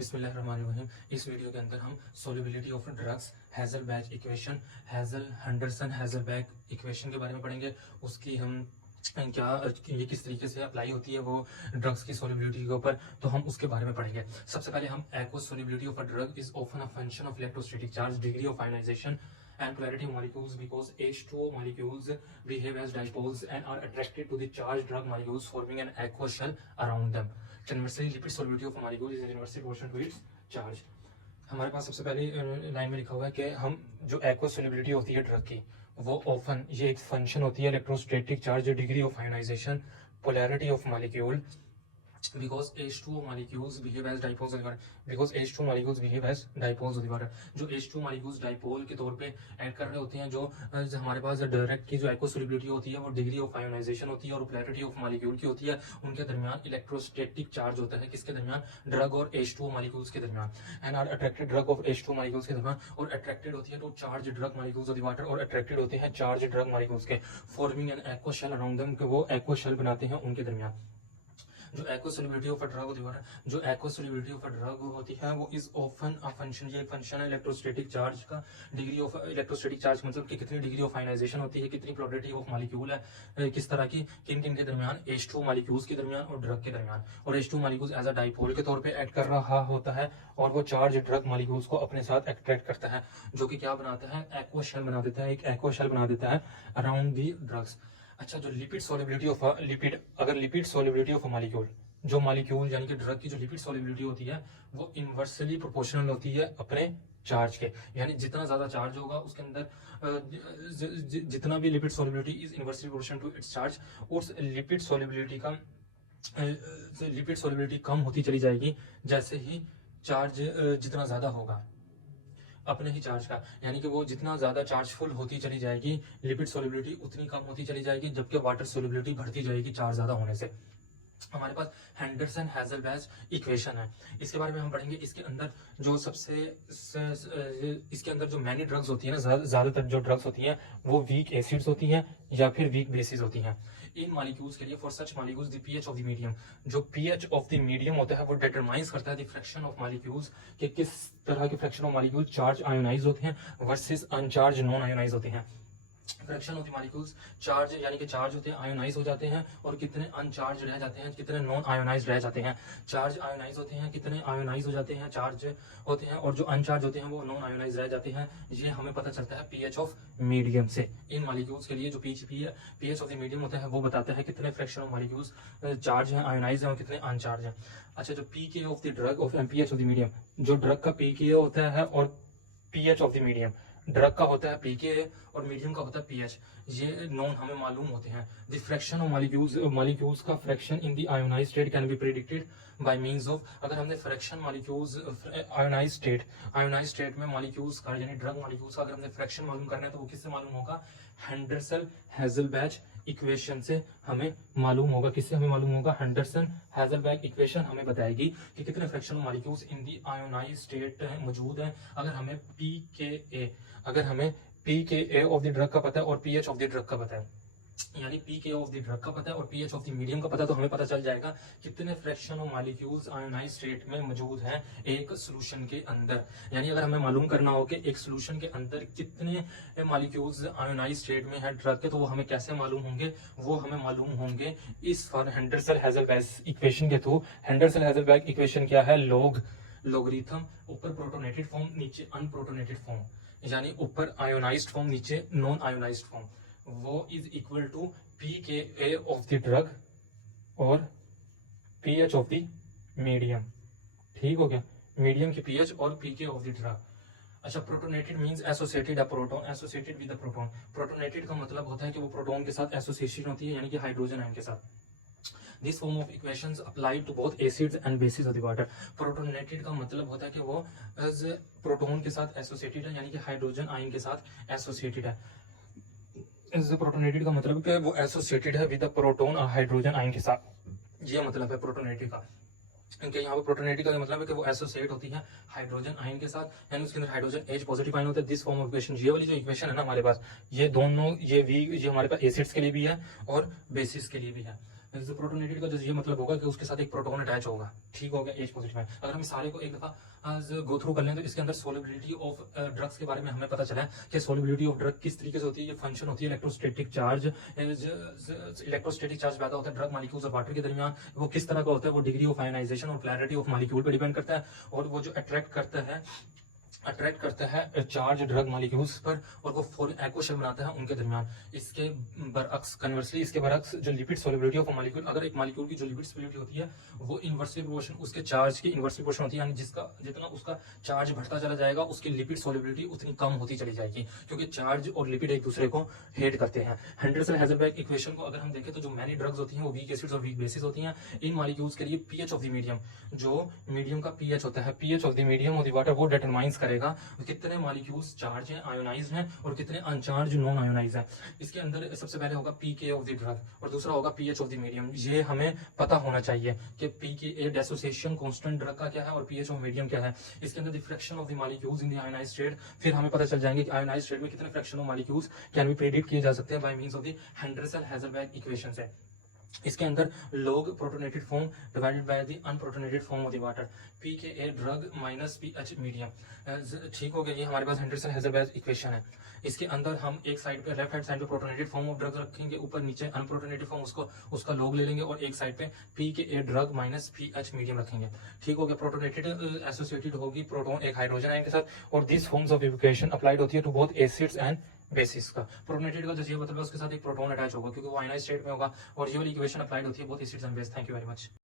बिस्मिल्लाहिर्रहमानिर्रहीम। इस वीडियो के अंदर हम solubility of drugs, Hasselbalch equation, Hassel Henderson Hasselbalch equation के बारे में पढ़ेंगे। उसकी हम क्या ये किस तरीके से अप्लाई होती है वो ड्रग्स की सोल्युबिलिटी के ऊपर, तो हम उसके बारे में पढ़ेंगे। सबसे पहले हम aqueous solubility of a drug is often a function of electrostatic charge, degree of ionization and polarity of molecules because H2O molecules behave as dipoles and are attracted to the charged drug molecules forming an aqueous shell around them. Conversely, lipid solubility of a molecule is inversely proportional to its charge. हमारे पास सबसे पहले line में लिखा हुआ है कि हम जो एक्वस सोल्युबिलिटी होती है ड्रग की, वो ऑफन ये एक फंक्शन होती है electrostatic charge, degree of ionization, polarity of molecule because H2O molecules behave as dipoles of the water, because H2 molecules behave as dipoles of the water। जो H2 molecules dipole के तौर पे add कर रहे होते हैं, जो हमारे पास डायरेक्ट की जो एक्वस सोल्युबिलिटी होती है वो डिग्री ऑफ आयोनाइजेशन होती है और पोलैरिटी ऑफ मॉलिक्यूल की होती है। उनके दरमियान इलेक्ट्रोस्टैटिक चार्ज होता है, किसके दरमियान? ड्रग और H2O मॉलिक्यूल्स के दरमियान। And are attracted drug of H2O molecules के दरमियान, और अट्रैक्टेड होती है to charge drug molecules of the water, और अट्रैक्टेड होते हैं चार्ज ड्रग मॉलिक्यूल्स के, forming an aqueous shell around them, वो एक्वस शेल बनाते हैं उनके दरमियान। जो aqueous solubility of a drug होती है, जो aqueous solubility of a drug होती है वो इज ऑफन अ फंक्शन, ये फंक्शन है इलेक्ट्रोस्टैटिक चार्ज का। डिग्री ऑफ इलेक्ट्रोस्टैटिक चार्ज मतलब कि कितनी डिग्री ऑफ आयनाइजेशन होती है, कितनी प्रोबेबिलिटी ऑफ मॉलिक्यूल है, किस तरह की, किन किन के दरमियान? H2 मॉलिक्यूल्स के दरमियान और ड्रग के दरमियान। और H2 molecules as a dipole के तौर पे ऐड कर रहा होता है, और वो चार्ज ड्रग मॉलिक्यूल्स को अपने साथ अट्रैक्ट करता है, जो कि क्या बनाता है? एक्वा शेल बना देता है, एक एक्वा शेल बना देता है अराउंड दी ड्रग्स। अच्छा, जो लिपिड सोल्युबिलिटी ऑफ लिपिड, अगर लिपिड सोल्युबिलिटी ऑफ मॉलिक्यूल, जो मॉलिक्यूल यानी कि ड्रग की जो लिपिड सोल्युबिलिटी होती है वो इनवर्सली प्रोपोर्शनल होती है अपने चार्ज के, यानी जितना ज्यादा चार्ज होगा उसके अंदर जितना भी lipid solubility is inversely proportional to its charge. उस लिपिड सोल्युबिलिटी कम होती चली जाएगी जैसे ही चार्ज जितना ज्यादा होगा अपने ही चार्ज का, यानी कि वो जितना ज्यादा चार्जफुल होती चली जाएगी लिपिड सोल्युबिलिटी उतनी कम होती चली जाएगी, जबकि वाटर सोल्युबिलिटी बढ़ती जाएगी चार्ज ज्यादा होने से। हमारे पास हेंडरसन हेज़लबैच इक्वेशन है, इसके बारे में हम पढ़ेंगे। इसके अंदर जो इसके अंदर जो मैनी ड्रग्स होती है ना, ज्यादातर जो ड्रग्स होती हैं वो वीक एसिड्स होती हैं या फिर वीक बेसिस होती हैं। इन मॉलिक्यूल्स के लिए, for such molecules the pH of the medium, जो पीएच ऑफ द मीडियम होता है वो डिटरमाइंस करता है द फ्रैक्शन ऑफ मॉलिक्यूल्स, कि किस तरह के fraction of molecule charge ionize होते हैं वर्सेस अनचार्ज नॉन आयोनाइज होते हैं। Fraction of the molecules, charge यानी कि चार्ज होते हैं आयोनाइज हो जाते हैं, और कितने अनचार्ज रह जाते हैं, कितने नॉन आयोनाइज रह जाते हैं। चार्ज आयोनाइज होते हैं, कितने आयोनाइज हो जाते हैं, चार्ज होते हैं, और जो अनचार्ज होते हैं वो नॉन आयोनाइज रह जाते हैं। ये हमें पता चलता है पीएच ऑफ मीडियम से। इन मॉलिक्यूल्स के लिए जो पीएच ऑफ द मीडियम होता है वो बताता है कितने फ्रैक्शन ऑफ मॉलिक्यूल्स चार्ज हैं, आयोनाइज हैं, और कितने अनचार्ज हैं। अच्छा, जो pK of the drug of pH of the medium, जो ड्रग का पीके होता है और pH of the medium, drug का होता है पीके और मीडियम का होता है पीएच, ये नॉन हमें मालूम होते हैं। द फ्रैक्शन ऑफ मॉलिक्यूल्स का fraction in the ionize state can be predicted by means of, अगर हमने फ्रैक्शन मॉलिक्यूल्स आयोनाइज स्टेट में मॉलिक्यूल्स का यानी ड्रग मॉलिक्यूल्स का अगर हमने फ्रैक्शन मालूम करना है तो वो किससे मालूम होगा? हेंडरसन हेज़लबैच इक्वेशन से हमें मालूम होगा। किससे हमें मालूम होगा? हेंडरसन हेज़लबैच इक्वेशन हमें बताएगी कि कितने fraction of molecules in the ionize state मौजूद हैं। अगर हमें पीके ऑफ द ड्रग का पता है और पीएच ऑफ द ड्रग का पता है, यानी पीके ऑफ द ड्रग का पता है और पीएच ऑफ द मीडियम का पता है, तो हमें पता चल जाएगा कितने fraction of molecules ionize state में मौजूद हैं एक सॉल्यूशन के अंदर। यानी अगर हमें मालूम करना हो कि एक सॉल्यूशन के अंदर कितने मॉलिक्यूल्स आयोनाइज स्टेट में है ड्रग के, तो वो हमें कैसे मालूम होंगे? वो हमें मालूम होंगे इस हेंडरसन हेज़लबैच इक्वेशन के थ्रू। हेंडरसन हेज़लबैच इक्वेशन क्या है? लोगरिथम, ऊपर प्रोटोनेटेड फॉर्म नीचे अनप्रोटोनेटेड फॉर्म, यानी ऊपर आयोनाइज्ड फॉर्म नीचे नॉन आयोनाइज्ड फॉर्म, वो इज इक्वल टू पी के ए ऑफ द ड्रग और पीएच ऑफ द मीडियम। ठीक हो गया? मीडियम की पीएच और पीके ऑफ द ड्रग। अच्छा, protonated means associated a proton, associated with a proton. Protonated का मतलब होता है कि वो प्रोटॉन के साथ एसोसिएशन होती है, यानी कि हाइड्रोजन आयन के साथ। This form of equations applied to both acids and bases of the water। Protonated का मतलब होता है कि वो प्रोटॉन के साथ एसोसिएटेड है, यानी कि हाइड्रोजन आयन के साथ एसोसिएटेड है। प्रोटोनेटेड का मतलब कि वो एसोसिएटेड है विद प्रोटॉन और हाइड्रोजन आयन के साथ, ये मतलब है प्रोटोनेटेड का। इनके यहाँ पे प्रोटोनेटेड का मतलब है कि वो एसोसिएट होती है हाइड्रोजन आयन के साथ, यानी उसके अंदर हाइड्रोजन एच पॉजिटिव आयन होता है। दिस फॉर्म ऑफ इक्वेशन, ये वाली जो इक्वेशन है ना हमारे पास, ये दोनों ये हमारे पास एसिड्स के लिए भी है और बेसिस के लिए भी है। प्रोटोनेटेड का जो ये मतलब होगा कि उसके साथ एक प्रोटॉन अटैच होगा, ठीक हो गया, एच पॉजिटिव है। अगर हम सारे को एक दफा आज गो थ्रू कर लें तो इसके अंदर सोलिबिलिटी ऑफ ड्रग्स के बारे में हमें पता चला है कि सोलिबिलिटी ऑफ ड्रग किस तरीके से होती है। ये फंक्शन होती है इलेक्ट्रोस्टैटिक चार्ज, इलेक्ट्रोस्टैटिक चार्ज पैदा होता है ड्रग मॉलिक्यूल्स और वाटर के दरमियान। वो किस तरह का होता है, वो डिग्री ऑफ आयनाइजेशन और पोलैरिटी ऑफ मॉलिक्यूल पर डिपेंड करता है। और वो जो अट्रैक्ट करता है चार्ज ड्रग मॉलिक्यूल्स पर और वो फॉर एक्व शेल बनाता है उनके दरमियान। इसके बरअक्स, कन्वर्सली इसके बरअक्स जो लिपिड सोलिबिलिटी ऑफ मॉलिक्यूल, अगर एक मॉलिक्यूल की जो लिपिड सोलिबिलिटी होती है वो इनवर्सली प्रोपोर्शन उसके चार्ज की इनवर्सली प्रोपोर्शन होती है, यानी जिसका जितना उसका चार्ज बढ़ता चला जाएगा उसकी लिपिड सोलिबिलिटी उतनी कम होती चली जाएगी, क्योंकि चार्ज और लिपिड एक दूसरे को हेट करते हैं। हेंडरसन-हेज़लबैग इक्वेशन को अगर हम देखें तो जो मैनी ड्रग्स होती हैं वो वीक एसिड्स और वीक बेसिस होती हैं। इन मॉलिक्यूल्स के लिए पीएच ऑफ द मीडियम, जो मीडियम का पीएच होता है, pH of the medium of the water, वो डिटरमाइंस करेगा कितने मॉलिक्यूल्स चार्ज हैं, आयोनाइज्ड हैं, और कितने अनचार्ज नॉन आयोनाइज्ड हैं। इसके अंदर सबसे पहले होगा पीके ऑफ द ड्रग और दूसरा होगा पीएच ऑफ द मीडियम। ये हमें पता होना चाहिए कि पीके डिसोसिएशन कांस्टेंट ड्रग का क्या है और पीएच ऑफ मीडियम क्या है। इसके अंदर the fraction of the molecules in the ionised state, फिर हमें पता चल जाएंगे कि आयोनाइज्ड स्टेट में कितने fraction of molecules can be predict किए जा सकते हैं by means of the Henderson Hasselbalch equation से। इसके अंदर log protonated form divided by the unprotonated form of the water, pKa drug minus pH medium, ठीक हो गया। ये हमारे पास हेंडरसन-हेज़लबैग इक्वेशन है। इसके अंदर हम एक साइड पे लेफ्ट हैंड साइड पे प्रोटोनेटेड फॉर्म ऑफ ड्रग रखेंगे, ऊपर नीचे अनप्रोटोनेटेड फॉर्म उसका log ले लेंगे, और एक साइड पे pKa drug minus pH medium रखेंगे, ठीक हो गया। प्रोटोनेटेड एसोसिएटेड होगी प्रोटॉन एक हाइड्रोजन आयन के साथ, और this forms of equation applied होती है to both acids and bases का। प्रोटोनेटेड का जो ये मतलब है उसके साथ एक प्रोटॉन अटैच होगा क्योंकि वो आयनाइज्ड स्टेट में होगा, और ये वाली इक्वेशन अप्लाइड होती है both acids and base. Thank you very much.